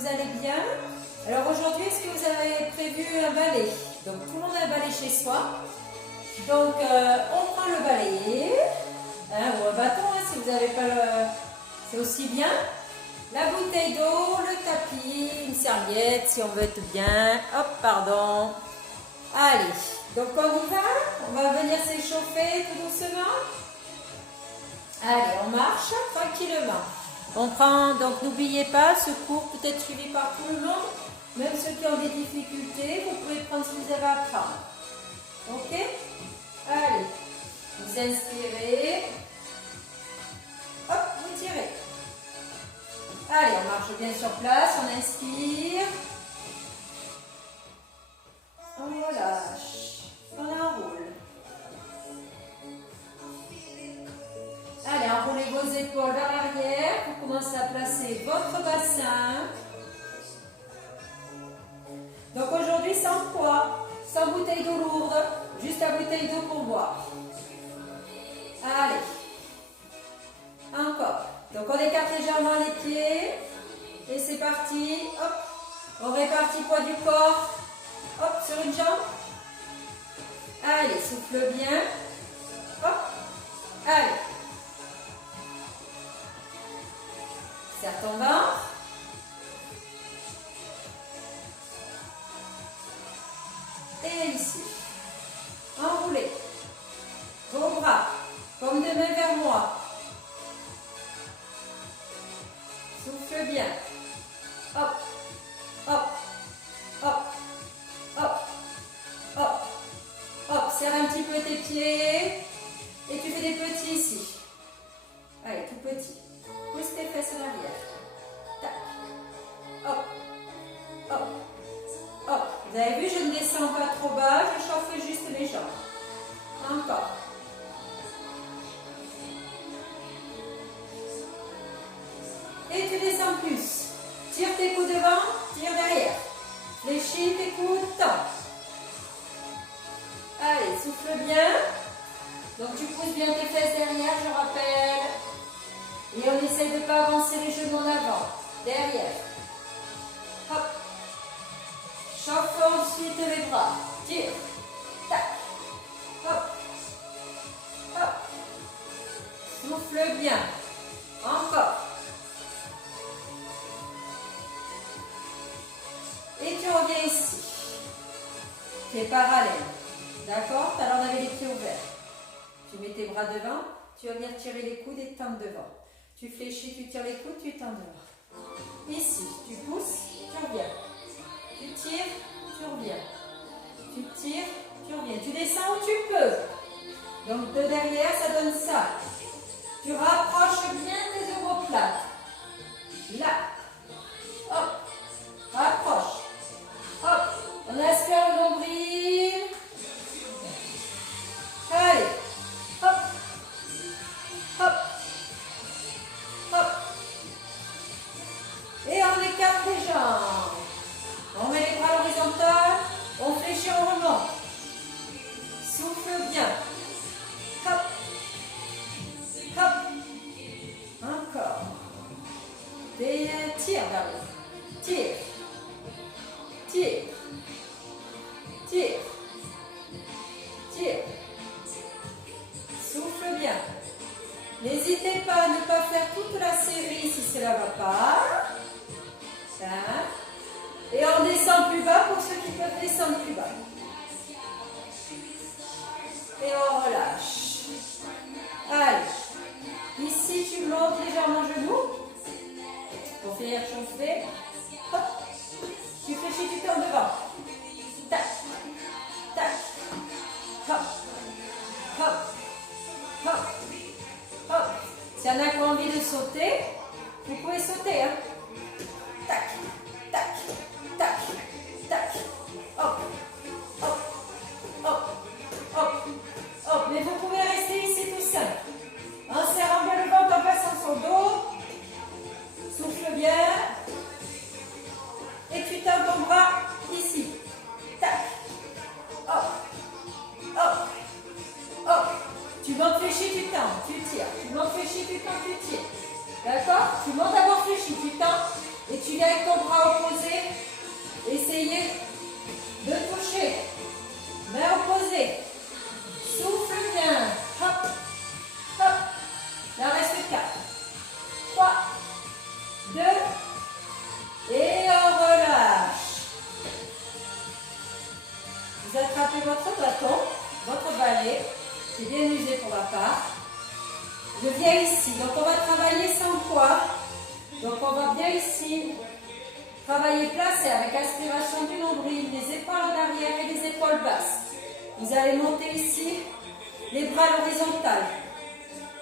vous allez bien. Alors aujourd'hui, est-ce que vous avez prévu un balai? Donc tout le monde a un balai chez soi. Donc on prend le balai, ou un bâton si vous n'avez pas le... C'est aussi bien. La bouteille d'eau, le tapis, une serviette si on veut être bien. Hop, pardon. Allez, donc on va venir s'échauffer tout doucement. Allez, on marche tranquillement. On prend, donc n'oubliez pas, ce cours peut être suivi par tout le monde. Même ceux qui ont des difficultés, vous pouvez prendre ce que vous avez à prendre. Ok? Allez, vous inspirez. Hop, vous tirez. Allez, on marche bien sur place, on inspire. On relâche, on enroule. Allez, enroulez vos épaules vers l'arrière. Vous commencez à placer votre bassin. Donc aujourd'hui, sans poids, sans bouteille d'eau lourde, juste la bouteille d'eau pour boire. Allez. Encore. Donc on écarte légèrement les pieds. Et c'est parti. Hop. On répartit poids du corps. Hop, sur une jambe. Allez, souffle bien. Hop. Allez. Serre ton ventre. Et ici. Enroulez. Vos bras comme des mains vers moi. Souffle bien. Hop, hop, hop, hop, hop, hop. Serre un petit peu tes pieds. Et tu fais des petits ici. Allez, tout petit. Pousse tes fesses en arrière. Tac. Hop, hop, hop. Vous avez vu, je ne descends pas trop bas. Je chauffe juste les jambes. Encore. Et tu descends plus. Tire tes coudes devant, tire derrière. Fléchis tes coudes, tends. Allez, souffle bien. Donc tu pousses bien tes fesses derrière, je rappelle. Et on essaye de ne pas avancer les genoux en avant. Derrière. Hop. Chauffe ensuite les bras. Tire. Tac. Hop. Hop. Souffle bien. Encore. Et tu reviens ici. Pieds parallèles. D'accord? Tout à l'heure, on avait les pieds ouverts. Tu mets tes bras devant. Tu vas venir tirer les coudes et tendre devant. Tu fléchis, tu tires les coudes, tu tends devant. Ici, tu pousses, tu reviens. Tu tires, tu reviens. Tu tires, tu reviens. Tu descends où tu peux. Donc de derrière, ça donne ça. Tu rapproches bien tes omoplates. Là. Hop. Rapproche. Hop. On aspire le nombril. Allez. Hop. Hop. Hop. Et on écarte les jambes. On met les bras à l'horizontale. On fléchit, on remonte. Souffle bien. Hop. Hop. Encore. Et tire vers le. Tire. Tire. Tire. Tire. Souffle bien. N'hésitez pas à ne pas faire toute la série si cela ne va pas. Ça. Et on descend plus bas pour ceux qui peuvent descendre plus bas. Et on relâche. Allez. Ici, tu montes légèrement le genou. Pour finir chauffer. Hop. Tu fléchis, tu tournes devant. Tac. Tac. Hop. Hop. Hop. Hop. S'il y en a qui ont envie de sauter, vous pouvez sauter. Hein. Tac. Tac. Tac. Tac. Hop. Hop. Hop. Hop. Hop. Mais vous pouvez rester ici tout simple. En serrant bien le ventre, en passant son dos. Souffle bien. Et tu tends ton bras ici. Tac. Hop. Hop. Hop. Tu montes fléchi, tu tends, tu tires. Tu montes fléchi, tu tends, tu tires. D'accord? Tu montes d'abord fléchi, tu tends. Et tu viens avec ton bras au on va bien ici travailler placé avec aspiration du nombril, les épaules en arrière et les épaules basses. Vous allez monter ici les bras à l'horizontale.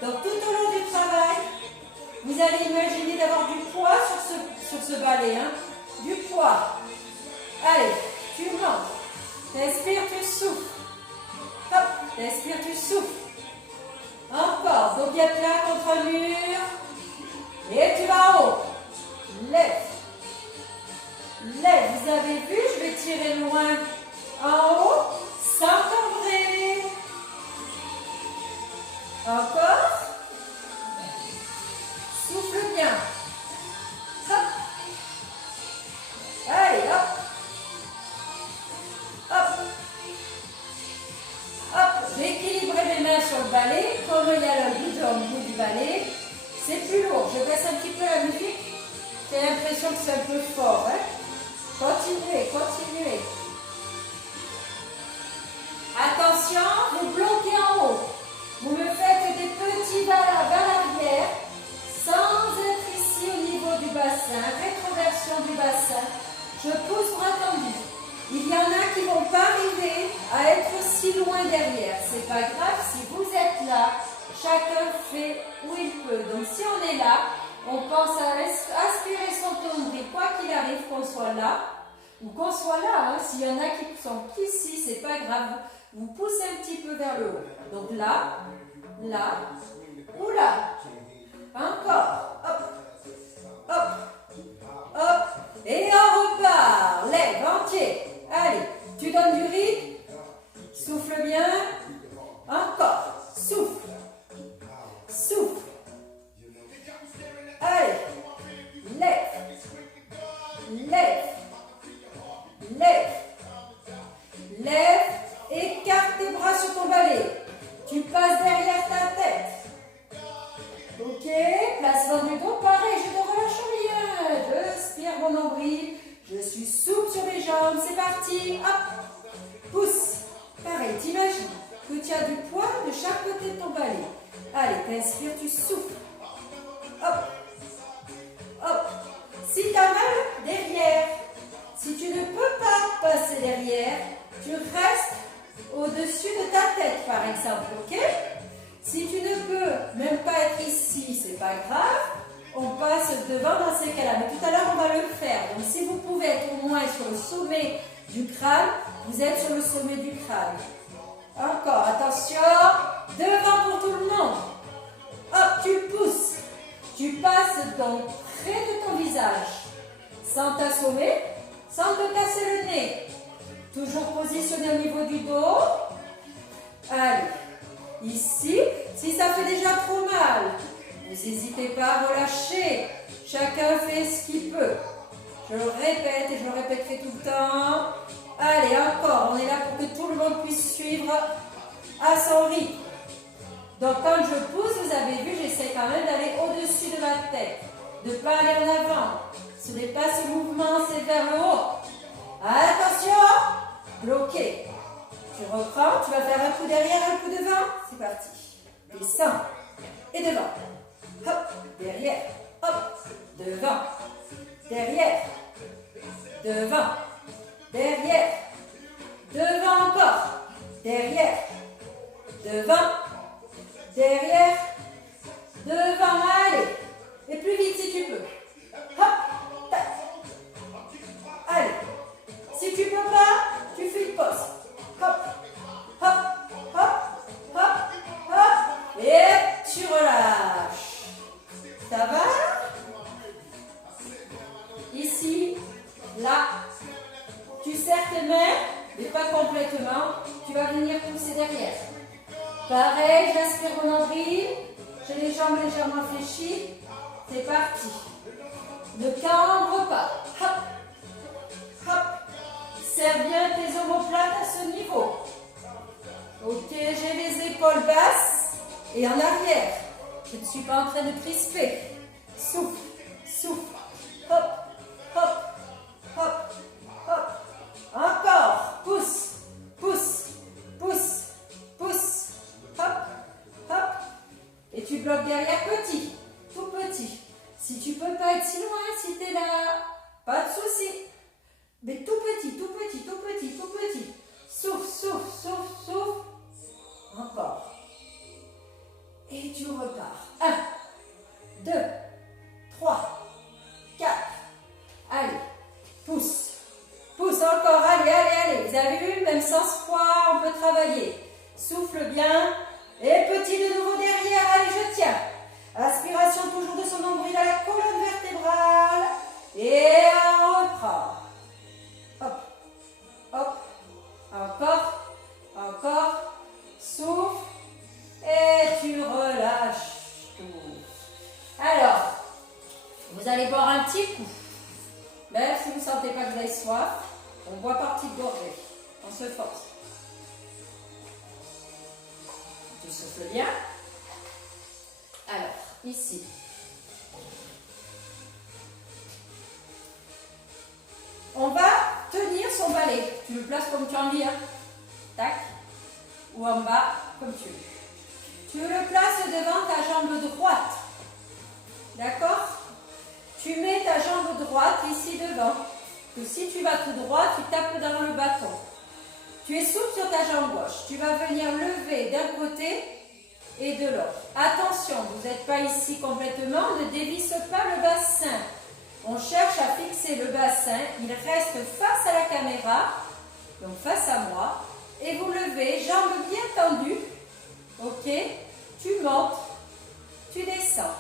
Donc tout au long du travail, vous allez imaginer d'avoir du poids sur ce balai. Hein? Du poids. Allez, tu montes. T'inspires, tu souffles. Hop, t'inspires, tu souffles. Encore. Donc il y a là contre le mur. Et tu vas en haut. Lève. Lève. Vous avez vu, je vais tirer loin en haut. Sans cambrer. Encore. Souffle bien. Hop. Allez, hop. Hop. Hop. J'ai équilibré mes mains sur le balai. Comme il y a le bout du balai, c'est plus lourd. Je baisse un petit peu la musique. J'ai l'impression que c'est un peu fort. Hein? Continuez, continuez. Attention, vous bloquez en haut. Vous me faites des petits pas vers l'arrière, sans être ici au niveau du bassin, rétroversion du bassin. Je pousse bras tendu. Il y en a qui ne vont pas arriver à être si loin derrière. C'est pas grave, si vous êtes là, chacun fait où il peut. Donc si on est là, on pense à aspirer son nombril, quoi qu'il arrive, qu'on soit là, ou qu'on soit là. Hein. S'il y en a qui sont ici, c'est pas grave. Vous poussez un petit peu vers le haut. Donc là, là, ou là. Encore. Hop, hop, hop. Et on repart. Lève, entier. Allez, tu donnes du rythme. Souffle bien. Encore. Souffle. Souffle. Allez. Lève. Lève. Lève. Lève. Écarte tes bras sur ton balai. Tu passes derrière ta tête. Ok. Placement du dos. Pareil, je ne relâche rien. Je spire mon nombril. Je suis souple sur les jambes. C'est parti. Hop. Pousse. Pareil, t'imagines que tu as du poids de chaque côté de ton balai. Allez, t'inspires, tu souffles. Hop. Hop. Si tu as mal derrière, si tu ne peux pas passer derrière, tu restes au-dessus de ta tête, par exemple, ok? Si tu ne peux même pas être ici, c'est pas grave, on passe devant dans ces cas-là. Mais tout à l'heure, on va le faire. Donc, si vous pouvez être au moins sur le sommet du crâne, vous êtes sur le sommet du crâne. Encore, attention, devant pour tout le monde. Hop, tu pousses. Tu passes donc près de ton visage, sans t'assommer, sans te casser le nez. Toujours positionné au niveau du dos. Allez, ici, si ça fait déjà trop mal, n'hésitez pas à relâcher. Chacun fait ce qu'il peut. Je le répète et je le répéterai tout le temps. Allez, encore, on est là pour que tout le monde puisse suivre à son rythme. Donc quand je pousse, vous avez vu, j'essaie quand même d'aller au-dessus de ma tête. De ne pas aller en avant. Ce n'est pas ce mouvement, c'est vers le haut. Attention, bloqué. Tu reprends, tu vas faire un coup derrière, un coup devant. C'est parti. Descends et devant. Hop, derrière. Hop, devant. Derrière. Devant. Derrière. Devant encore. Derrière. Devant. Derrière. Devant. Allez. Et plus vite si tu peux. Hop, tac. Allez. Si tu peux pas, tu fais une pause. Hop, hop, hop, hop, hop. Et tu relâches. Ça va? Ici, là. Tu serres tes mains, mais pas complètement. Tu vas venir pousser derrière. Pareil, j'aspire mon nombril. J'ai les jambes légèrement fléchies. C'est parti. Ne cambre pas. Hop, hop. Serre bien tes omoplates à ce niveau. Ok, j'ai les épaules basses et en arrière. Je ne suis pas en train de crisper. Souffle, souffle. Hop, hop, hop, hop. Encore. Pousse, pousse, pousse, pousse. Hop, hop. Et tu bloques derrière petit, tout petit. Si tu ne peux pas être si loin, Pas de souci. Mais tout petit, tout petit, tout petit, tout petit. Souffle, souffle, souffle, souffle. Encore. Et tu repars. 1, 2, 3, 4. Allez, pousse. Pousse encore, allez, allez, allez. Vous avez vu, même sans froid, on peut travailler. Souffle bien. Et petit de nouveau derrière, allez, je tiens. Aspiration toujours de son nombril à la colonne vertébrale. Et on reprend. Hop, hop. Encore, encore. Souffle. Et tu relâches tout. Alors, vous allez boire un petit coup. Même si vous ne sentez pas que vous avez soif, on boit par petites gorgées. On se force. Tu souffles bien. Alors, ici. On va tenir son balai. Tu le places comme tu as envie. Hein. Tac. Ou en bas, comme tu veux. Tu le places devant ta jambe droite. D'accord? Tu mets ta jambe droite ici devant. Que si tu vas tout droit, tu tapes dans le bâton. Tu es souple sur ta jambe gauche. Tu vas venir lever d'un côté et de l'autre. Attention, vous n'êtes pas ici complètement. Ne dévisse pas le bassin. On cherche à fixer le bassin. Il reste face à la caméra. Donc face à moi. Et vous levez, jambes bien tendues. Ok? Tu montes. Tu descends.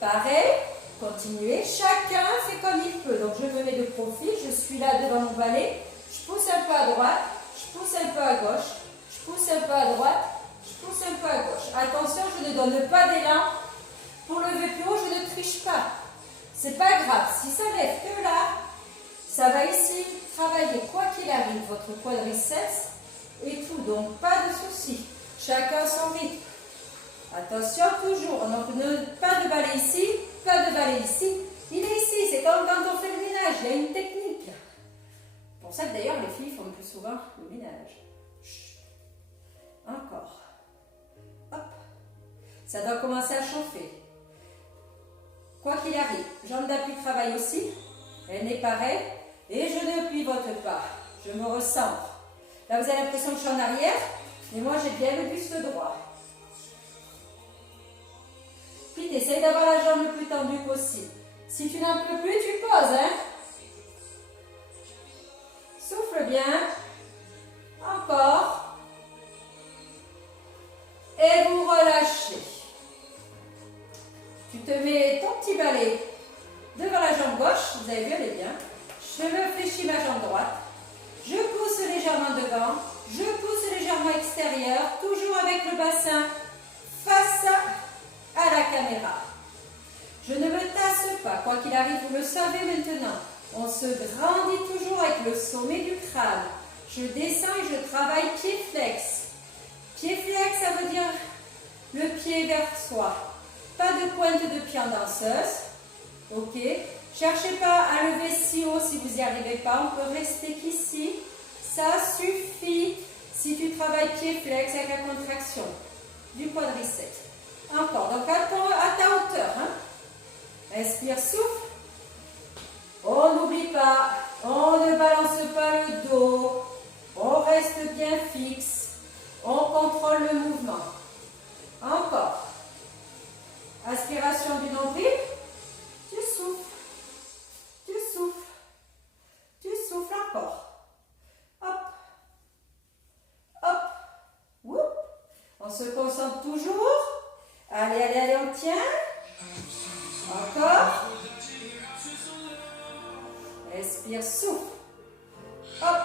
Pareil. Continuez. Chacun fait comme il peut. Donc je me mets de profil. Je suis là devant mon balai. Je pousse un peu à droite. Je pousse un peu à gauche. Je pousse un peu à droite. Je pousse un peu à gauche. Attention, je ne donne pas d'élan. Pour lever plus haut, je ne triche pas. C'est pas grave. Si ça lève que là, ça va ici travailler quoi qu'il arrive votre quadriceps et tout. Donc pas de souci. Chacun son rythme. Attention toujours. Donc pas de balai ici, pas de balai ici. Il est ici. C'est comme quand on fait le ménage. Il y a une technique. C'est pour ça que d'ailleurs les filles font le plus souvent le ménage. Chut. Encore. Hop. Ça doit commencer à chauffer. Quoi qu'il arrive, jambe d'appui travaille aussi. Elle n'est pas raide. Et je ne pivote pas. Je me recentre. Là, vous avez l'impression que je suis en arrière. Mais moi, j'ai bien le buste droit. Puis, tu essaies d'avoir la jambe le plus tendue possible. Si tu n'en peux plus, tu poses. Hein? Souffle bien. Encore. Et vous relâchez. Tu te mets ton petit balai devant la jambe gauche. Vous avez vu, elle est bien. Je me fléchis ma jambe droite. Je pousse légèrement devant. Je pousse légèrement extérieur. Toujours avec le bassin face à la caméra. Je ne me tasse pas. Quoi qu'il arrive, vous le savez maintenant. On se grandit toujours avec le sommet du crâne. Je descends et je travaille pied flex. Pied flex, ça veut dire le pied vers soi. Pas de pointe de pied en danseuse. Ok. Cherchez pas à lever si haut si vous n'y arrivez pas. On peut rester qu'ici. Ça suffit si tu travailles pied flex avec la contraction du quadriceps. Encore. Donc à ta hauteur. Hein. Inspire, souffle. On n'oublie pas. On ne balance pas le dos. On reste bien fixe. On contrôle le mouvement. Encore. Aspiration du nombril. Tu souffles. Tu souffles. Tu souffles encore. Hop. Hop. Whoop. On se concentre toujours. Allez, allez, allez, on tient. Encore. Expire, souffle. Hop.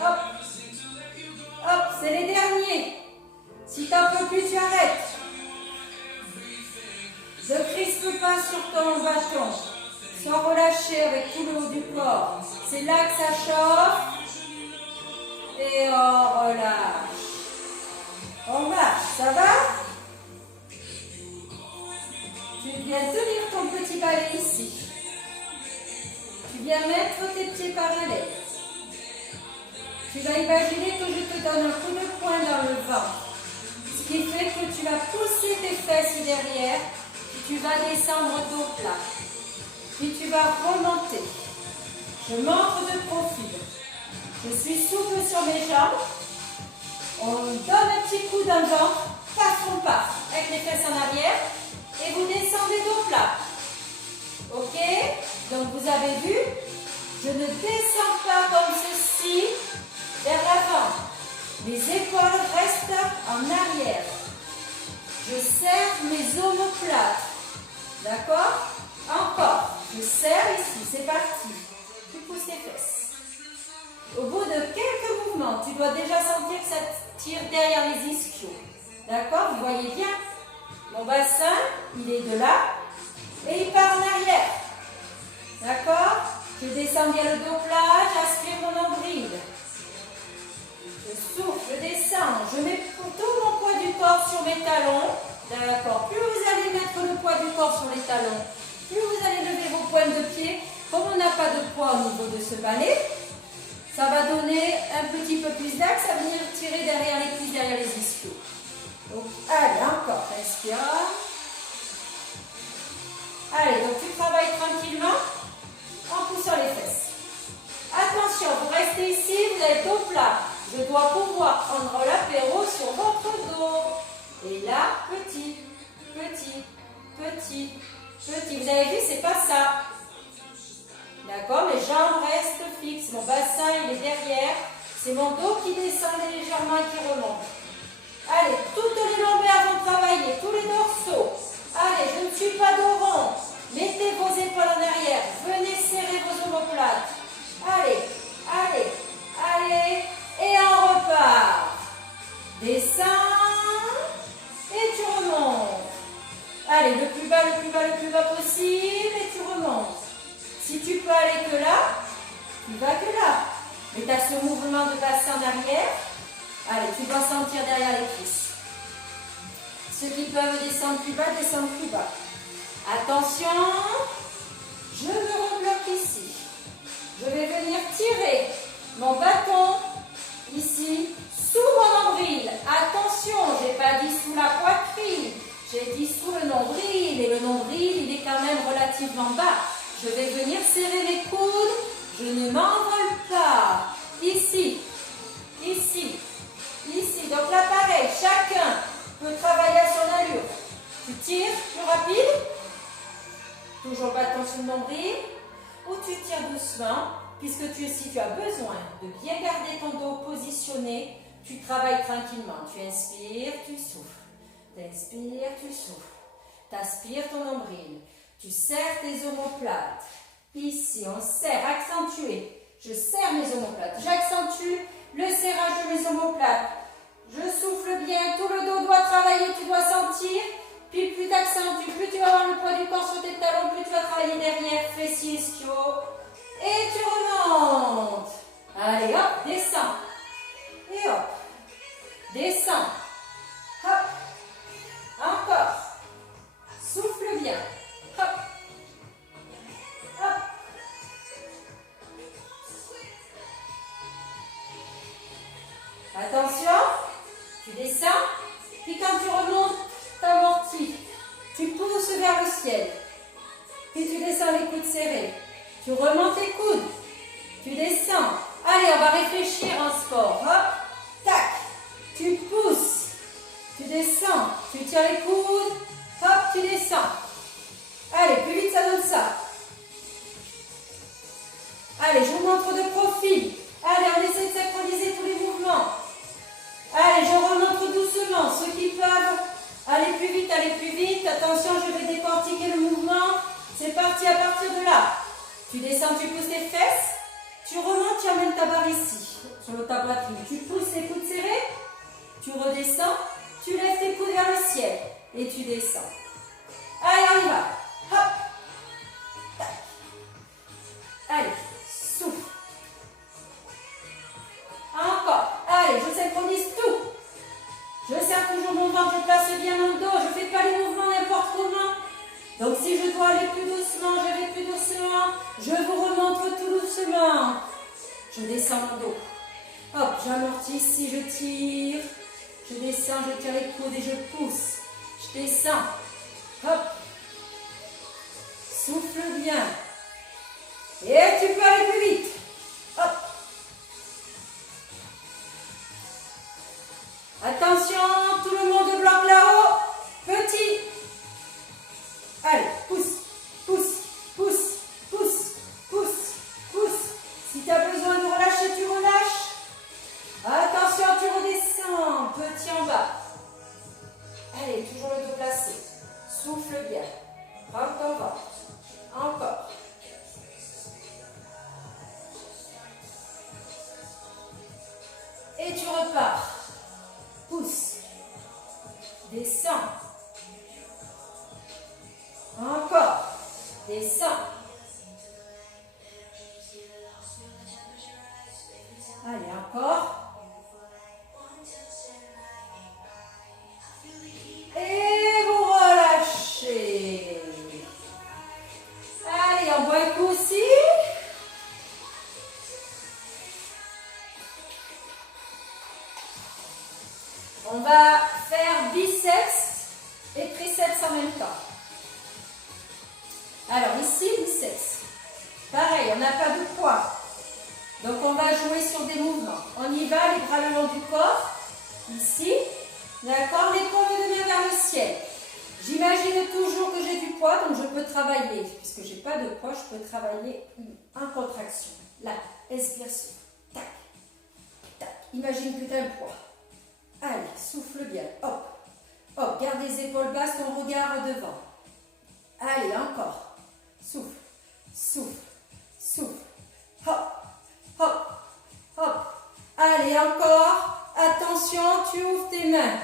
Hop. Hop, c'est les derniers. Si tu n'en peux plus, tu arrêtes. Ne crispe pas sur ton bâton. Sois relâché avec tout le haut du corps. C'est là que ça chauffe. Et on relâche. On marche, ça va? Tu viens tenir ton petit balai ici. Tu viens mettre tes pieds parallèles. Tu vas imaginer que je te donne un coup de poing dans le ventre. Ce qui fait que tu vas pousser tes fesses derrière. Tu vas descendre dos plat. puis tu vas remonter. Je monte de profil. Je suis souple sur mes jambes. On donne un petit coup d'un ventre, paf, on part, avec les fesses en arrière, et vous descendez dos plat. Ok? Donc vous avez vu, je ne descends pas comme ceci vers l'avant. Mes épaules restent en arrière. Je serre mes omoplates. D'accord? Encore. Je serre ici. C'est parti. Tu pousses tes fesses. Au bout de quelques mouvements, tu dois déjà sentir que ça tire derrière les ischios. D'accord? Vous voyez bien? Mon bassin, il est de là et il part en arrière. D'accord? Je descends bien le dos plat, j'aspire mon nombril. Je souffle, je descends, je mets tout mon poids du corps sur mes talons. D'accord. Plus vous allez mettre le poids du corps sur les talons, plus vous allez lever vos pointes de pied. Comme on n'a pas de poids au niveau de ce balai, ça va donner un petit peu plus d'axe, ça va venir tirer derrière les cuisses, derrière les ischios. Donc, allez, encore, respire. Allez, donc tu travailles tranquillement en poussant les fesses. Attention, vous restez ici, vous avez le dos plat. Je dois pouvoir prendre l'apéro sur votre dos. Et là, petit, petit, petit, petit. Vous avez vu, c'est pas ça. D'accord? Mes jambes restent fixes. Mon bassin, il est derrière. C'est mon dos qui descend légèrement et qui remonte. Allez, toutes les lombaires vont travailler, tous les dorsaux. Allez, je ne suis pas dos rond. Mettez vos épaules en arrière. Venez serrer vos omoplates. Allez, allez, allez. Et on repart. Descends. Et tu remontes. Allez, le plus bas, le plus bas, le plus bas possible. Et tu remontes. Si tu peux aller que là, tu vas que là. Mais tu as ce mouvement de bassin d'arrière. Allez, tu dois sentir derrière les cuisses. Ceux qui peuvent descendre plus bas, descendent plus bas. Attention, je me rebloque ici. Je vais venir tirer mon bâton ici sous mon nombril. Attention, je n'ai pas dit sous la poitrine, j'ai dit sous le nombril. Et le nombril, il est quand même relativement bas. Je vais venir serrer les coudes, je ne m'envole pas. Ici, ici, ici. Donc là, pareil, chacun peut travailler à son allure. Tu tires plus rapide, toujours bâton sur le nombril, ou tu tires doucement, puisque si tu as besoin de bien garder ton dos positionné, tu travailles tranquillement. Tu inspires, tu souffles. Tu inspires, tu souffles. Tu aspires ton nombril. Tu serres tes omoplates. Ici, on serre, accentué. Je serre mes omoplates. J'accentue le serrage de mes omoplates. Je souffle bien, tout le dos doit travailler, tu dois sentir. Puis plus tu accentues, plus tu vas avoir le poids du corps sur tes talons, plus tu vas travailler derrière, fessiers, ischio. Et tu remontes. Allez, hop, descends. Et hop. Descends. Hop. Encore. Souffle bien. Hop. Hop. Attention. Tu descends. Puis quand tu remontes, t'amortis. Tu pousses vers le ciel. Puis tu descends les coudes serrés. Tu remontes les coudes. Tu descends. Allez, on va réfléchir en sport. Hop. Tac. Tu pousses. Tu descends. Tu tires les coudes. Hop, tu descends. Allez, plus vite, ça donne ça. Allez, je vous montre de profil. Allez, on essaie de synchroniser tous les mouvements. Allez, je remonte doucement. Ceux qui peuvent, allez plus vite, allez plus vite. Attention, je vais décortiquer le mouvement. C'est parti à partir de là. Tu descends, tu pousses tes fesses. Tu remontes, tu emmènes ta barre ici, sur ta poitrine. Tu pousses les coudes serrés. Tu redescends. Tu lèves tes coudes vers le ciel. Et tu descends. Allez, on y va. Hop. Tac. Allez, souffle. Encore. Allez, je synchronise tout. Je serre toujours mon ventre, je place bien mon dos. Je ne fais pas les mouvements n'importe comment. Donc si je dois aller plus doucement, je vais plus doucement. Je vous remonte tout doucement. Je descends mon dos. Hop, j'amortis ici, je tire. Je descends, je tire les coudes et je pousse. Je descends. Hop. Souffle bien. Et tu peux aller plus vite. Hop. Attention, tout le monde bloque là-haut. Petit. Allez, pousse, pousse, pousse, pousse, pousse, pousse. Si tu as besoin de relâcher, tu relâches. Attention, tu redescends. Petit en bas. Allez, toujours le dos placé. Souffle bien. Prends ton ventre. Encore. Et tu repars. Pousse. Descends. Encore. Descends. Allez, encore. Et vous relâchez. Allez, on boit un coup aussi. On va faire biceps et triceps en même temps. Alors ici, biceps. Pareil, on n'a pas de poids. Donc on va jouer sur des mouvements. On y va, les bras le long du corps. Ici. D'accord, les paumes de main vers le ciel. J'imagine toujours que j'ai du poids, donc je peux travailler. Puisque je n'ai pas de poids, je peux travailler en contraction. Là, expire, souffle. Tac, tac. Imagine que tu as un poids. Allez, souffle bien. Hop, hop. Garde les épaules basses, ton regard devant. Allez, encore. Souffle, souffle, souffle. Hop, hop, hop. Allez, encore. Attention, tu ouvres tes mains.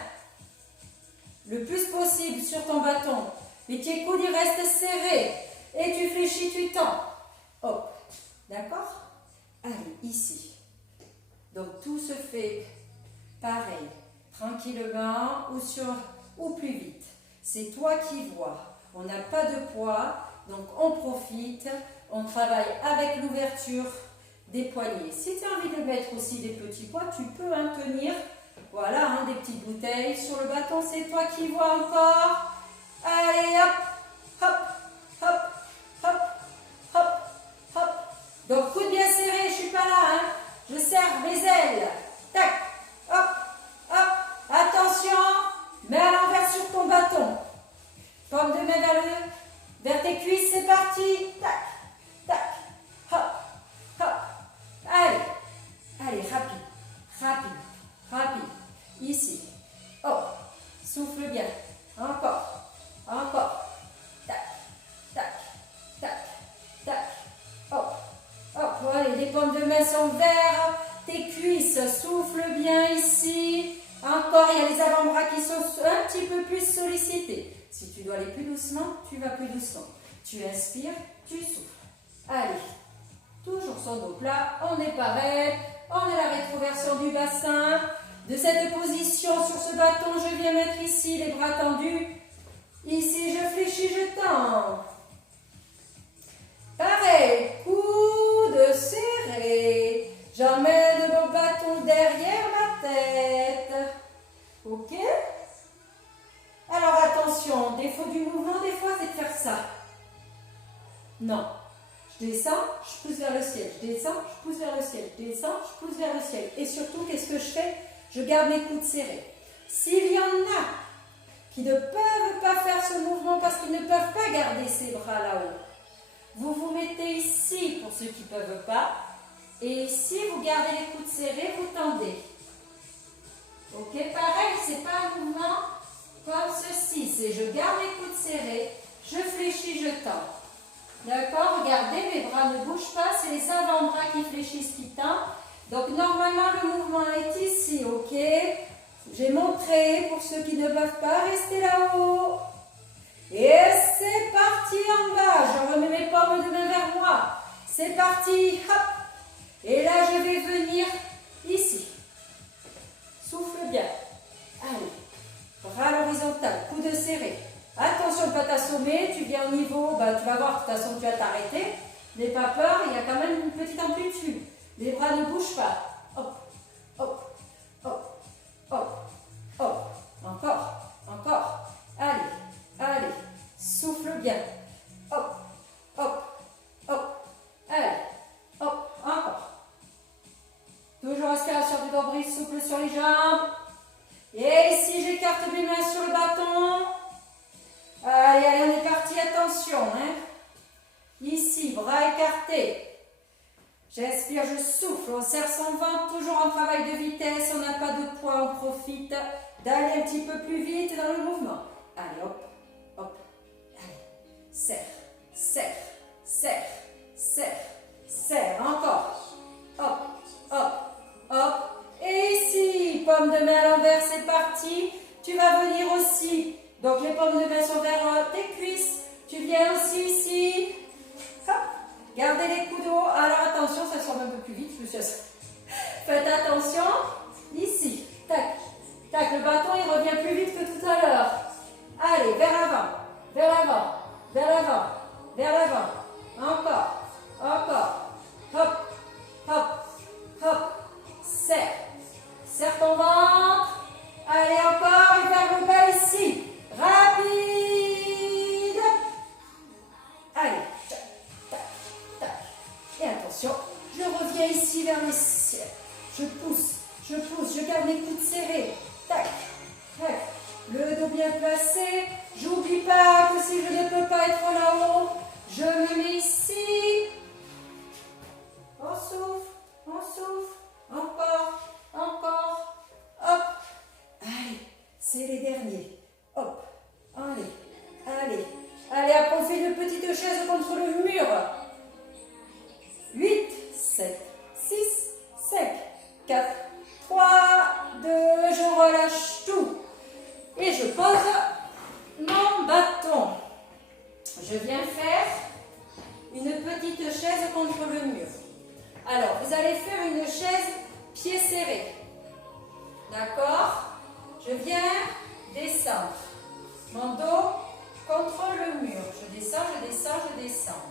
Le plus possible sur ton bâton. Les pieds coudes, ils restent serrés. Et tu fléchis, tu tends. Hop. D'accord? Allez, ici. Donc, tout se fait pareil. Tranquillement ou plus vite. C'est toi qui vois. On n'a pas de poids. Donc, on profite. On travaille avec l'ouverture des poignets. Si tu as envie de mettre aussi des petits poids, tu peux en tenir. Voilà, hein, des petites bouteilles sur le bâton, c'est toi qui vois encore. Allez, hop, hop, hop, hop, hop, hop. Donc, coude bien serré, je ne suis pas là, hein. Je serre mes ailes. Tac, hop, hop. Attention, mets à l'envers sur ton bâton. Paume de main vers tes cuisses, c'est parti. Tac, tac, hop, hop. Allez, allez, rapide, rapide, rapide. Ici, hop, souffle bien. Encore, encore. Tac, tac, tac, tac. Hop, hop. Allez, les paumes de main sont vers tes cuisses. Souffle bien ici. Encore, il y a les avant-bras qui sont un petit peu plus sollicités. Si tu dois aller plus doucement, tu vas plus doucement. Tu inspires, tu souffles. Allez. Toujours son dos plat, on est pareil, on est la rétroversion du bassin. De cette position sur ce bâton, je viens mettre ici les bras tendus. Ici, je fléchis, je tends. Pareil, coude serré. J'emmène mon bâton derrière ma tête. Ok? Alors attention, défaut du mouvement, des fois, c'est de faire ça. Non. Je descends, je pousse vers le ciel. Je descends, je pousse vers le ciel. Je descends, je pousse vers le ciel. Et surtout, qu'est-ce que je fais? Je garde mes coudes serrés. S'il y en a qui ne peuvent pas faire ce mouvement parce qu'ils ne peuvent pas garder ses bras là-haut, vous vous mettez ici pour ceux qui ne peuvent pas. Et ici, vous gardez les coudes serrés, vous tendez. Ok, pareil, c'est pas un mouvement comme ceci. C'est je garde les coudes serrés, je fléchis, je tends. D'accord, regardez, mes bras ne bougent pas, c'est les avant-bras qui fléchissent, qui tendent. Donc, normalement, le mouvement est ici, ok? J'ai montré, pour ceux qui ne peuvent pas rester là-haut. Et c'est parti en bas. Je remets mes paumes de main vers moi. C'est parti, hop. Et là, je vais venir ici. Souffle bien. Allez, bras à l'horizontale, coude serré. Attention de ne pas t'assommer, tu viens au niveau, bah, tu vas voir, de toute façon tu vas t'arrêter. N'aie pas peur, il y a quand même une petite amplitude. Les bras ne bougent pas. Hop, hop, hop, hop, hop. Encore, encore. Allez, allez, souffle bien. Hop, hop, hop. Allez, souple sur les jambes. Et ici, j'écarte mes mains sur le bâton. Allez, allez, on est parti, attention. Hein. Ici, bras écartés. J'inspire, je souffle, on serre son ventre, toujours en travail de vitesse, on n'a pas de poids, on profite d'aller un petit peu plus vite dans le mouvement. Allez, hop, hop, allez, serre, serre, serre, serre, serre, encore, hop, hop, hop, et ici, paume de main à l'envers, c'est parti, tu vas venir aussi, donc les paumes de main sont vers tes cuisses, tu viens aussi ici, hop. Gardez les coudes. Alors attention, ça sort un peu plus vite. Faites attention. Ici. Tac. Tac. Le bâton, il revient plus vite que tout à l'heure. Allez, vers l'avant. Vers l'avant. Vers l'avant. Vers l'avant. Encore. Encore. Hop. Hop. Hop. Serre. Serre ton ventre. Allez, encore. Et vers le bas ici. Rapide. Allez. Et attention, je reviens ici vers les ciels. Je pousse, je garde mes coudes serrés. Tac, tac. Le dos bien placé. J'oublie pas que si je ne peux pas être là-haut, je me mets ici. On souffle, encore, encore. Hop. Allez, c'est les derniers. Hop, allez, allez. Allez, après on fait une petite chaise contre le mur. 8, 7, 6, 5, 4, 3, 2, je relâche tout. Et je pose mon bâton. Je viens faire une petite chaise contre le mur. Alors, vous allez faire une chaise pied serré. D'accord? Je viens descendre. Mon dos contre le mur. Je descends, je descends, je descends.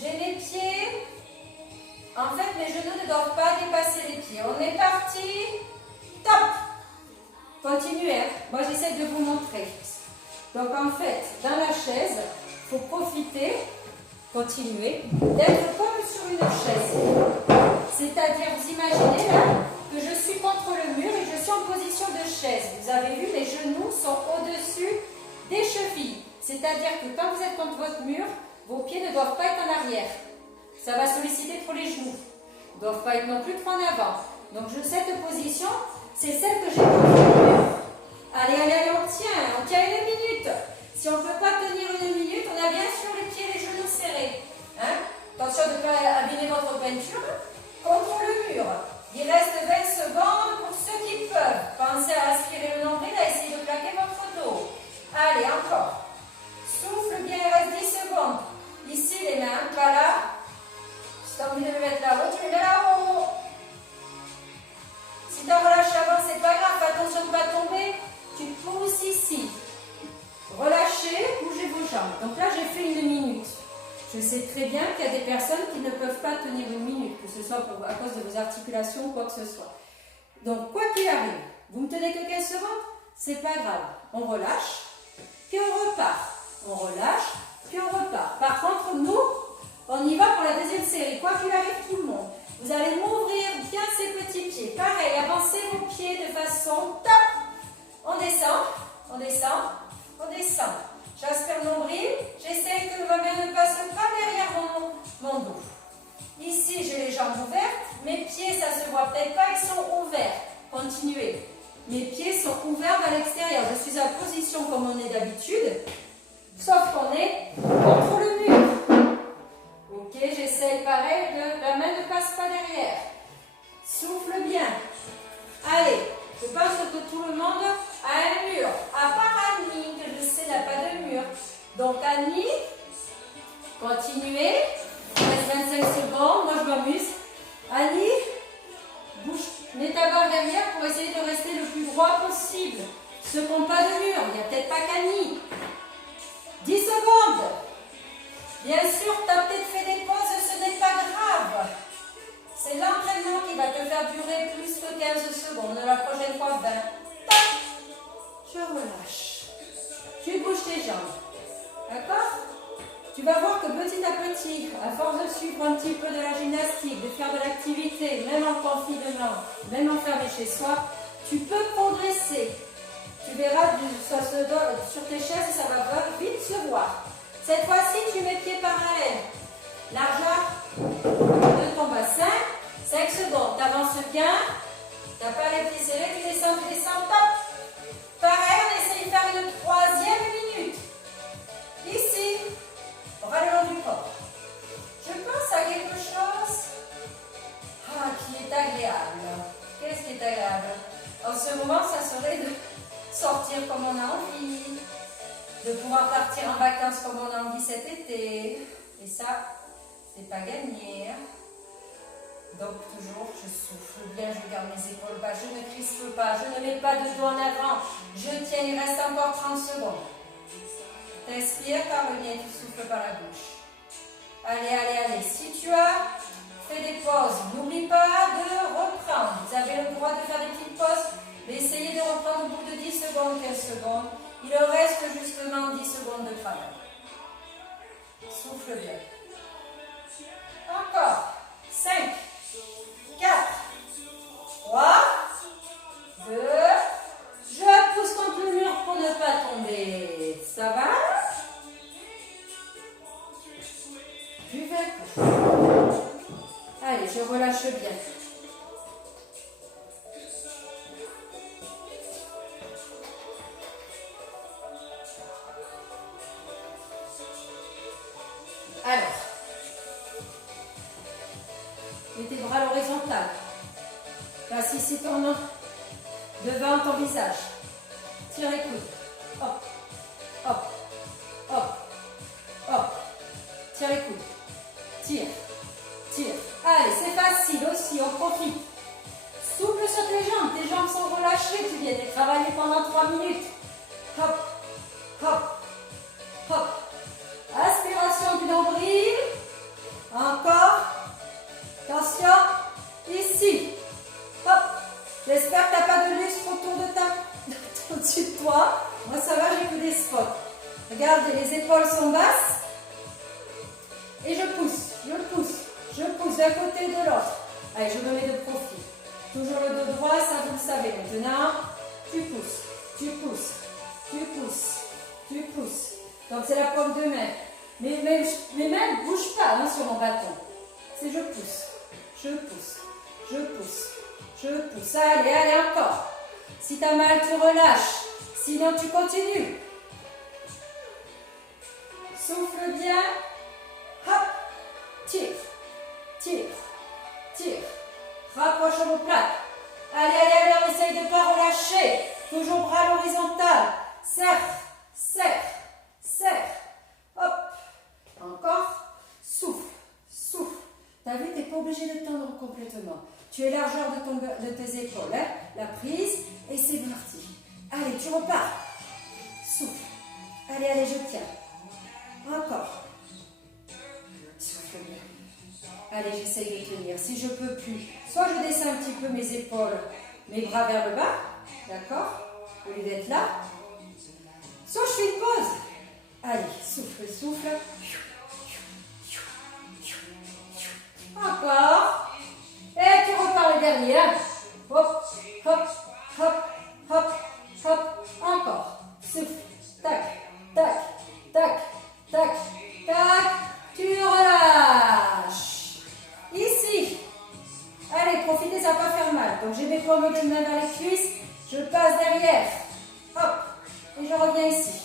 J'ai les pieds. En fait, mes genoux ne doivent pas dépasser les pieds. On est parti. Top. Continuez. Moi, j'essaie de vous montrer. Donc, en fait, dans la chaise, il faut profiter, continuer, d'être comme sur une chaise. C'est-à-dire, vous imaginez là que je suis contre le mur et je suis en position de chaise. Vous avez vu, mes genoux sont au-dessus des chevilles. C'est-à-dire que quand vous êtes contre votre mur, vos pieds ne doivent pas être en arrière. Ça va solliciter trop les genoux. Ils ne doivent pas être non plus trop en avant. Donc cette position, c'est celle que j'ai contre le mur. Allez, allez, allez, on tient 1 minute. Si on ne peut pas tenir 1 minute, on a bien sûr les pieds et les genoux serrés. Hein? Attention de ne pas abîmer votre peinture. Contre le mur. Il reste 20 secondes pour ceux qui peuvent. Pensez à aspirer le nombril, à essayer de plaquer votre dos. Allez, encore. Souffle bien, il reste 10 secondes. Ici, les mains, voilà. Si tu as envie de les mettre là-haut, tu les mets là-haut. Si tu en relâches avant, c'est pas grave. Fais attention de ne pas tomber. Tu pousses ici. Relâchez, bougez vos jambes. Donc là, j'ai fait 1 minute. Je sais très bien qu'il y a des personnes qui ne peuvent pas tenir 1 minute, que ce soit à cause de vos articulations ou quoi que ce soit. Donc, quoi qu'il arrive, vous ne tenez que 15 secondes, c'est pas grave. On relâche, puis on repart. On relâche, puis on repart. Par contre, nous, on y va pour la deuxième série. Quoi qu'il arrive, tout le monde. Vous allez m'ouvrir bien ces petits pieds. Pareil, avancez vos pieds de façon top. On descend, on descend, on descend. J'aspire le nombril. J'essaye que ma main ne passe pas derrière mon dos. Ici, j'ai les jambes ouvertes. Mes pieds, ça ne se voit peut-être pas, ils sont ouverts. Continuez. Mes pieds sont ouverts vers l'extérieur. Je suis en position comme on est d'habitude. Sauf qu'on est contre le mur. Ok, j'essaye pareil, la main ne passe pas derrière. Souffle bien. Allez, je pense que tout le monde a un mur. À part Annie, que je sais n'a pas de mur. Donc Annie, continuez. Il reste 25 secondes, moi je m'amuse. Annie, bouge, mets ta barre derrière pour essayer de rester le plus droit possible. Ceux qui n'ont pas de mur, il n'y a peut-être pas qu'Annie. 10 secondes. Bien sûr, tu as peut-être fait des pauses, ce n'est pas grave. C'est l'entraînement qui va te faire durer plus que 15 secondes. La prochaine fois, 20. Tac. Je relâche. Tu bouges tes jambes. D'accord? Tu vas voir que petit à petit, suivre un petit peu de la gymnastique, de faire de l'activité, même en confinement, même enfermé chez soi, tu peux progresser. Tu verras sur tes chaises, ça va vite se voir. Cette fois-ci, tu mets pieds parallèles. Largeur de ton bassin. 5 secondes. Tu avances bien. Tu n'as pas les pieds serrés, tu descends, top. Pareil, on essaie de faire une troisième minute. Ici, on va le long du corps. Je pense à quelque chose qui est agréable. Qu'est-ce qui est agréable? En ce moment, ça serait de sortir comme on a envie, de pouvoir partir en vacances comme on a envie cet été. Et ça, c'est pas gagné. Donc toujours, je souffle bien, je garde mes épaules bas, je ne crispe pas, je ne mets pas de dos en avant. Je tiens, il reste encore 30 secondes. T'inspires par le nez, tu souffles par la bouche. Allez, allez, allez. Si tu as fait des pauses, n'oublie pas de reprendre. Vous avez le droit de faire des petites pauses, mais essayez de reprendre au bout de 10 secondes, 15 secondes. Il reste justement 10 secondes de travail. Souffle bien. Encore. 5, 4, 3, 2, je pousse contre le mur pour ne pas tomber. Ça va? Tu fais. Allez, je relâche bien. Alors, mets tes bras à l'horizontale. Place ici ton main devant ton visage. Tire les coudes. Hop, hop, hop, hop. Tire les coudes. Tire, tire. Allez, c'est facile aussi, on profite. Souple sur tes jambes sont relâchées. Tu viens de travailler pendant 3 minutes. Hop, hop, hop. Aspiration du nombril. Encore. Attention. Ici. Hop. J'espère que tu n'as pas de lustre autour de au-dessus de toi. Moi, ça va, j'ai que des spots. Regardez, les épaules sont basses. Et je pousse, d'un côté et de l'autre. Allez, je me mets de profil. Toujours le dos droit, ça vous le savez. Maintenant, tu pousses, tu pousses, tu pousses, tu pousses. Donc c'est la paume de main. Mes mains ne bougent pas sur mon bâton. C'est je pousse, je pousse, je pousse, je pousse. Allez, allez, encore. Si tu as mal, tu relâches. Sinon, tu continues. Souffle bien. Hop. Tire, tire, tire. Rapproche vos plaques. Allez, allez, allez, on essaye de ne pas relâcher. Toujours bras à l'horizontale. Serre, serre, serre. Hop. Encore. Souffle, souffle. Tu as vu, tu n'es pas obligé de tendre complètement. Tu es largeur de tes épaules. Hein? La prise et c'est parti. Allez, tu repars. Souffle. Allez, allez, je tiens. Encore. Souffle bien. Allez, j'essaye de tenir. Si je ne peux plus, soit je descends un petit peu mes épaules, mes bras vers le bas. D'accord? Au lieu d'être là. Soit je fais une pause. Allez, souffle, souffle. Encore. Et tu repars le dernier. Hein? Hop, hop, hop, hop, hop. Encore. Souffle. Tac, tac, tac, tac, tac. Tu relâches. Ici. Allez, profitez, ça ne va pas faire mal. Donc j'ai mes paumes de main dans les cuisses. Je passe derrière. Hop. Et je reviens ici.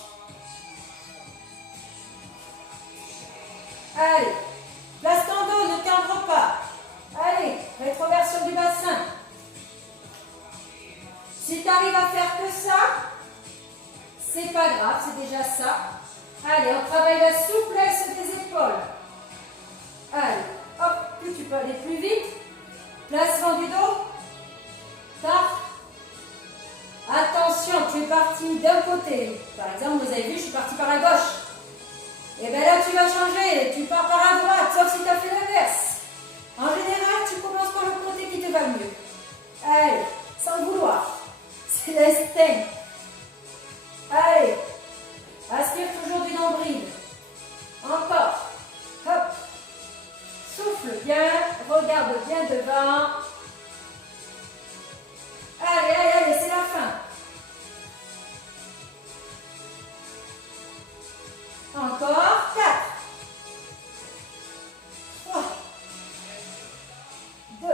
Allez. Place ton dos, ne cambre pas. Allez, rétroversion du bassin. Si tu arrives à faire que ça, c'est pas grave, c'est déjà ça. Allez, on travaille la souplesse des épaules. Allez, hop, plus tu peux aller plus vite. Placement du dos. Tac. Attention, tu es parti d'un côté. Par exemple, vous avez vu, je suis partie par la gauche. Et bien là, tu vas changer, tu pars par la droite, sauf si tu as fait l'inverse. En général, tu commences par le côté qui te va mieux. Allez, sans le vouloir. C'est l'instinct. Allez, aspire toujours du nombril. Encore. Hop. Souffle bien, regarde bien devant. Allez, allez, allez, c'est la fin. Encore 4, 3, 2.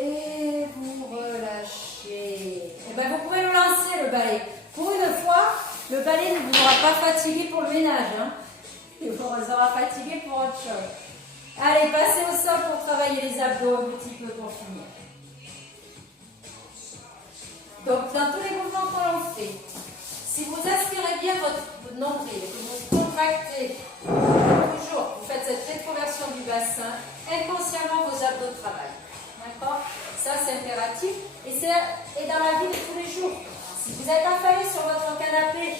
Et vous relâchez. Et bien, vous pouvez le lancer, le balai. Pour une fois, le balai ne vous aura pas fatigué pour le ménage. Hein. Il vous aura fatigué pour autre chose. Allez, passez au sol pour travailler les abdos un petit peu pour finir. Donc, dans tous les mouvements que l'on fait, si vous aspirez bien votre nombril, que vous contractez toujours, vous faites cette rétroversion du bassin, inconsciemment vos abdos travaillent. D'accord? Ça, c'est impératif. Et dans la vie de tous les jours, si vous êtes affalé sur votre canapé,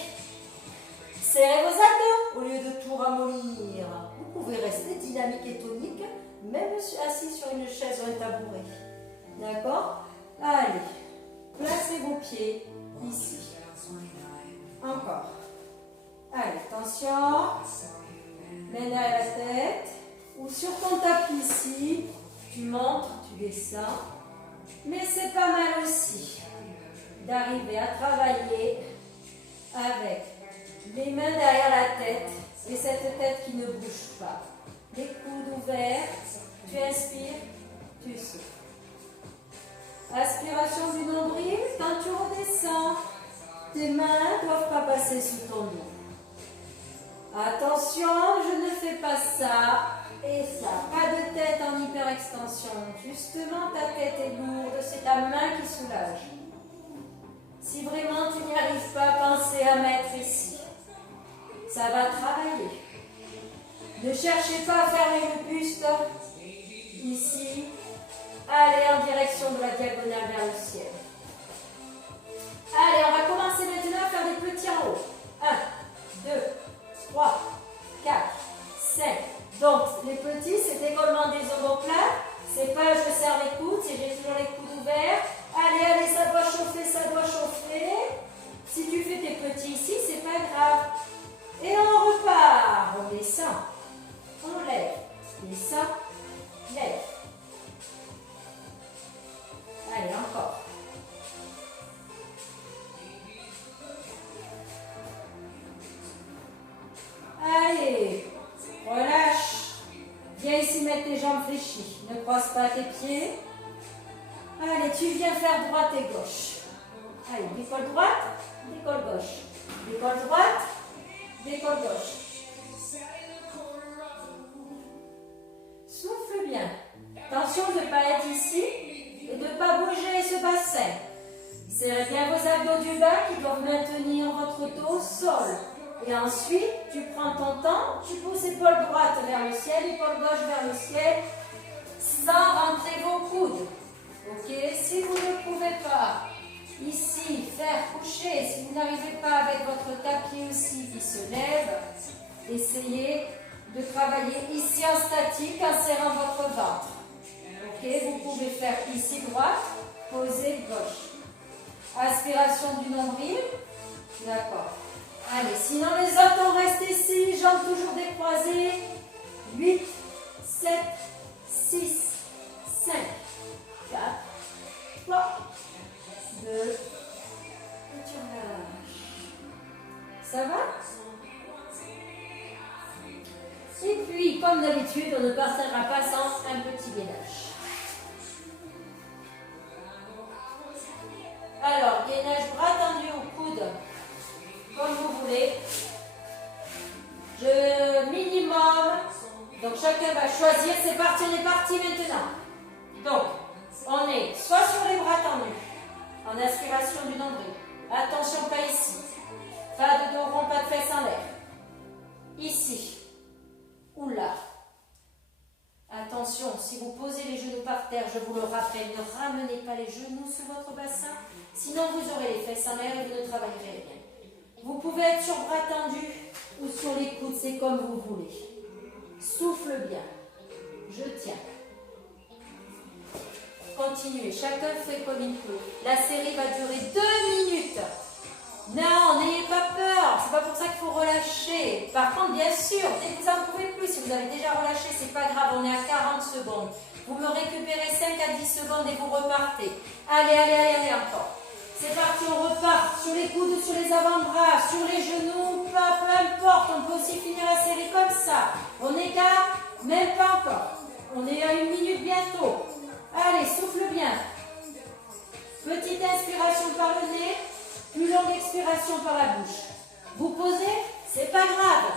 serrez vos abdos au lieu de tout ramollir. Vous pouvez rester dynamique et tonique, même assis sur une chaise ou un tabouret. D'accord? Allez, placez vos pieds ici. Encore. Allez, attention. Main derrière la tête. Ou sur ton tapis ici. Tu montes, tu descends. Mais c'est pas mal aussi d'arriver à travailler avec les mains derrière la tête et cette tête qui ne bouge pas. Les coudes ouverts. Tu inspires, tu souffles. Aspiration du nombril. Quand tu redescends, tes mains ne doivent pas passer sous ton dos. Attention, je ne fais pas ça et ça. Pas de tête en hyperextension. Justement, ta tête est lourde, c'est ta main qui soulage. Si vraiment tu n'y arrives pas, pensez à mettre ici. Ça va travailler. Ne cherchez pas à fermer le buste. Ici. Allez en direction de la diagonale vers le ciel. Allez, on va commencer maintenant à faire des petits en haut. 1, 2, 3, 4, 5. Donc, les petits, c'est décollement des omoplates. C'est pas je serre les coudes, c'est j'ai toujours les coudes ouverts. Allez, allez, ça doit chauffer, ça doit chauffer. Si tu fais tes petits ici, c'est pas grave. Et on repart. On descend. On lève. Descend. Lève. Allez, encore. Allez, relâche. Viens ici mettre tes jambes fléchies. Ne croise pas tes pieds. Allez, tu viens faire droite et gauche. Allez, décolle droite, décolle gauche. Décolle droite, décolle gauche. Souffle bien. Attention de ne pas être ici et de ne pas bouger ce bassin. Serrez bien vos abdos du bas qui doivent maintenir votre dos au sol. Et ensuite, tu prends ton temps, tu pousses épaule droite vers le ciel, épaule gauche vers le ciel, sans rentrer vos coudes. Ok? Si vous ne pouvez pas, ici, faire coucher, si vous n'arrivez pas avec votre tapis aussi qui se lève, essayez de travailler ici en statique en serrant votre ventre. Ok? Vous pouvez faire ici droite, poser gauche. Aspiration du nombril. D'accord. Allez, sinon les autres, on reste ici, jambes toujours décroisées. 8, 7, 6, 5, 4, 3, 2, et tu relâches. Ça va? Et puis, comme d'habitude, on ne partira pas sans un petit gainage. Alors, gainage bras tendu au coude. Comme vous voulez. Minimum. Donc chacun va choisir. C'est parti, on est parti maintenant. Donc, on est soit sur les bras tendus, en aspiration du nombril. Attention, pas ici. Pas de dos rond, pas de fesses en l'air. Ici. Ou là. Attention, si vous posez les genoux par terre, je vous le rappelle, ne ramenez pas les genoux sur votre bassin. Sinon, vous aurez les fesses en l'air et vous ne travaillerez rien. Vous pouvez être sur bras tendus ou sur les coudes, c'est comme vous voulez. Souffle bien. Je tiens. Continuez, chacun fait comme il peut. La série va durer 2 minutes. Non, n'ayez pas peur. C'est pas pour ça qu'il faut relâcher. Par contre, bien sûr, dès que vous en pouvez plus, vous avez déjà relâché, c'est pas grave, on est à 40 secondes. Vous me récupérez 5 à 10 secondes et vous repartez. Allez, allez, allez, allez, encore. C'est parti, on repart sur les coudes, sur les avant-bras, sur les genoux, peu importe. On peut aussi finir la série comme ça. On écarte, même pas encore. On est à 1 minute bientôt. Allez, souffle bien. Petite inspiration par le nez, plus longue expiration par la bouche. Vous posez, c'est pas grave.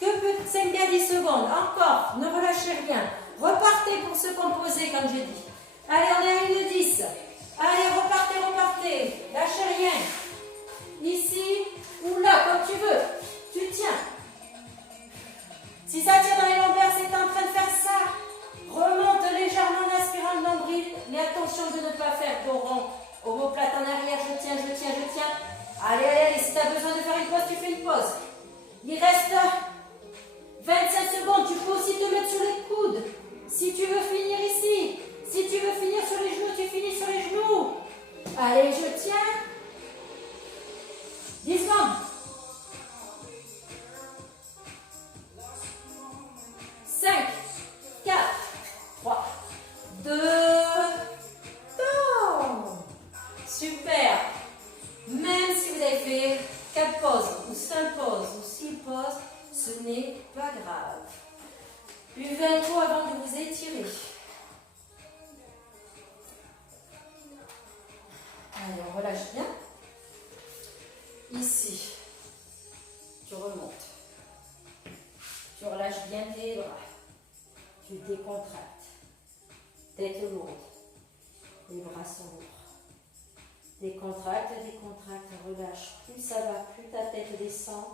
Que 5 à 10 secondes. Encore, ne relâchez rien. Repartez pour se composer, comme j'ai dit. Allez, on est à 1,10. Allez, repartez, repartez. Lâchez rien. Ici ou là, comme tu veux. Tu tiens. Si ça tire dans les lombaires, c'est en train de faire ça. Remonte légèrement en aspirant le nombril. Mais attention de ne pas faire dos rond. Omoplate en arrière, je tiens, je tiens, je tiens. Allez, allez, allez. Si tu as besoin de faire une pause, tu fais une pause. Il reste 25 secondes. Tu peux aussi te mettre sur les coudes. Si tu veux finir ici. Si tu veux finir sur les genoux, tu finis sur les genoux. Allez, je tiens. 10 secondes. 5, 4, 3, 2, non. Super. Même si vous avez fait 4 pauses, ou 5 pauses, ou 6 pauses, ce n'est pas grave. Buvez un coup avant de vous étirer. Allez, on relâche bien. Ici, tu remontes. Tu relâches bien tes bras. Tu décontractes. Tête lourde. Les bras sont lourds. Décontracte, décontracte, relâche. Plus ça va, plus ta tête descend.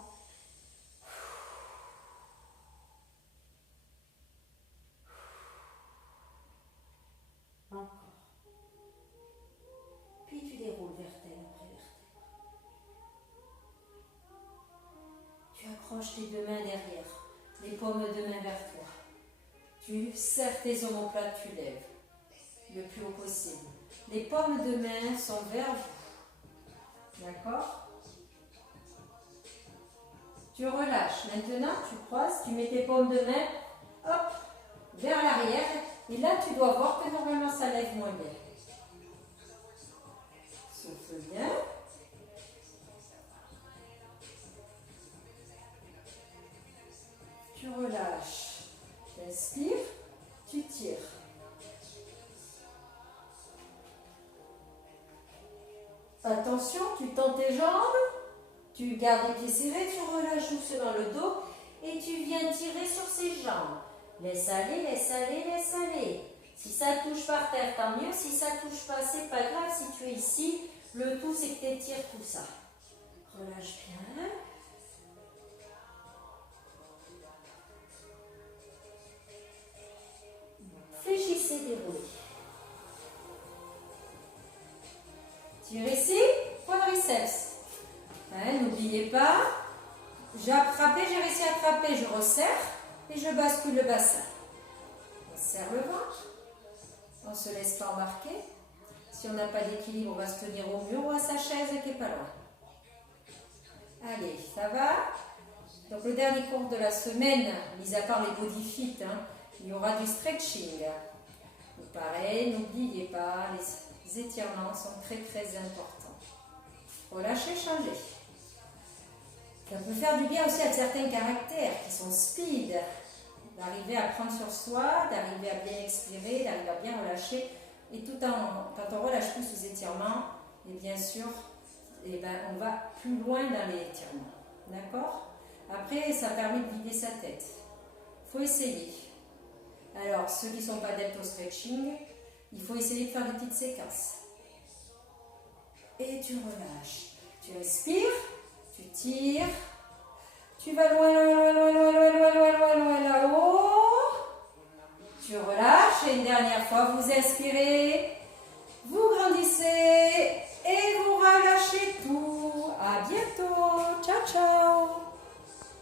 Encore. Puis tu déroules vertèbre après vertèbre. Tu accroches tes 2 mains derrière, les paumes de main vers toi. Tu serres tes omoplates, tu lèves le plus haut possible. Les paumes de main sont vers vous. D'accord? Tu relâches. Maintenant, tu croises, tu mets tes paumes de main, hop, vers l'arrière. Et là, tu dois voir que normalement, ça lève moins bien. Souffle bien. Tu relâches. Tu inspires, tu tires. Attention, tu tends tes jambes, tu gardes les pieds serrés, tu relâches doucement le dos et tu viens tirer sur ces jambes. Laisse aller, laisse aller, laisse aller. Si ça touche par terre, tant mieux. Si ça touche pas, c'est pas grave. Si tu es ici, le tout c'est que tu étires tout ça. Relâche bien. Fléchissez, déroulez. Tire ici, quadriceps. N'oubliez pas, j'ai attrapé, j'ai réussi à attraper, je resserre et je bascule le bassin. On serre le ventre, on ne se laisse pas embarquer. Si on n'a pas d'équilibre, on va se tenir au mur ou à sa chaise qui n'est pas loin. Allez, ça va? Donc le dernier cours de la semaine, mis à part les body fit, il y aura du stretching. Donc, pareil, n'oubliez pas, les étirements sont très très importants. Relâchez, changez. Ça peut faire du bien aussi à certains caractères qui sont speed, d'arriver à prendre sur soi, d'arriver à bien expirer, d'arriver à bien relâcher. Et tout quand on relâche plus les étirements, et bien sûr, on va plus loin dans les étirements. D'accord? Après, ça permet de vider sa tête. Il faut essayer. Alors, ceux qui ne sont pas adeptes au stretching, il faut essayer de faire des petites séquences. Et tu relâches. Tu inspires, tu tires, tu vas loin, loin, loin, loin, loin, loin, loin, loin, loin, là-haut. Tu relâches et une dernière fois, vous inspirez, vous grandissez et vous relâchez tout. À bientôt. Ciao, ciao.